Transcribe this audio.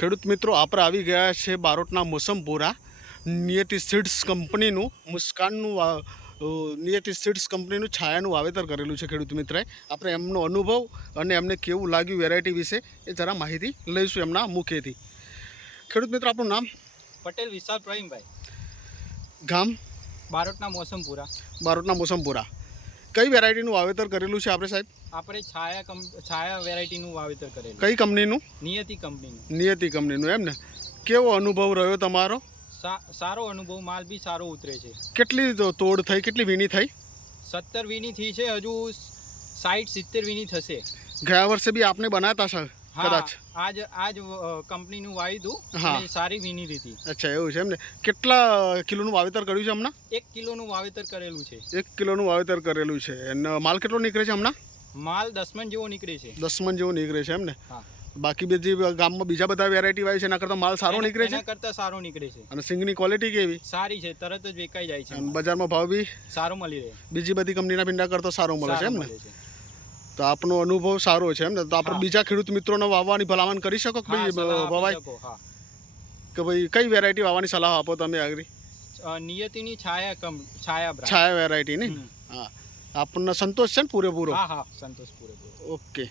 ખેડૂત મિત્રો આપણે આવી ગયા છે બારોટના મોસમપુરા નિયતિ સીડ્સ કંપનીનું મુસ્કાનનું નિયતિ સીડ્સ કંપનીનું છાયાનું વાવેતર કરેલું છે ખેડૂત મિત્રએ. આપણે એમનો અનુભવ અને એમને કેવું લાગ્યું વેરાયટી વિશે એ જરા માહિતી લઈશું એમના મુખેથી. ખેડૂત મિત્રો આપણું નામ? પટેલ વિશાલ પ્રવીણભાઈ, ગામ? બારોટના મોસમપુરા. બારોટના મોસમપુરા. કઈ વેરાયટીનું વાવેતર કરેલું છે આપણે સાહેબ? આપણે છાયા વેરાયટીનું વાવેતર કરેલું. કઈ કંપનીનું? નિયતિ કંપનીનું. નિયતિ કંપનીનું એમ ને. કેવો અનુભવ રહ્યો તમારો? સારો અનુભવ, માલ બી સારો ઉતરે છે. કેટલી તોડ થઈ, કેટલી વીણી થઈ? 17 વીણી થઈ છે, હજુ 60-70 વીણી થશે. ગયા વર્ષે બી આપને બનાવતા છે કદાચ? આજ કંપનીનું વાવ્યું હતું. હા. અને સારી વીણી હતી. અચ્છા, એવું છે એમ ને. કેટલા કિલોનું વાવેતર કર્યું છે હમણાં? 1 કિલોનું વાવેતર કરેલું છે. 1 કિલોનું વાવેતર કરેલું છે. અને માલ કેટલો નીકળે છે હમણાં? માલ 10 મણ જેવો નીકળે છે. 10 મણ જેવો નીકળે છે એમ ને. હા. બાકી બીજી ગામમાં બીજા બધા વેરાયટી વાવી છે એના કરતાં માલ સારો નીકળે છે? એના કરતાં સારો નીકળે છે. અને સિંગની ક્વોલિટી કેવી? સારી છે, તરત જ વેચાઈ જાય છે. અને બજારમાં ભાવ બી સારો મળી રહે. બીજી બધી કંપનીના ભીંડા કરતાં સારો મળે છે એમ ને. મળે છે. તો આપનો અનુભવ સારો છે એમ ને. તો આપણે હા. બીજા ખેડૂત મિત્રોને વાવવાની ભલામણ કરી શકો કે હા, ભાઈ સલાહ આપી વવાય શકો. હા. કે ભાઈ કઈ વેરાયટી વાવવાની સલાહ આપો તમે આગળ? નિયતિની છાયા બ્રાન્ડ. છાયા વેરાયટી ને. હમ. હા, આપણને સંતોષ છે ને પૂરેપૂરો? હા, સંતોષ પૂરેપૂરો. ઓકે.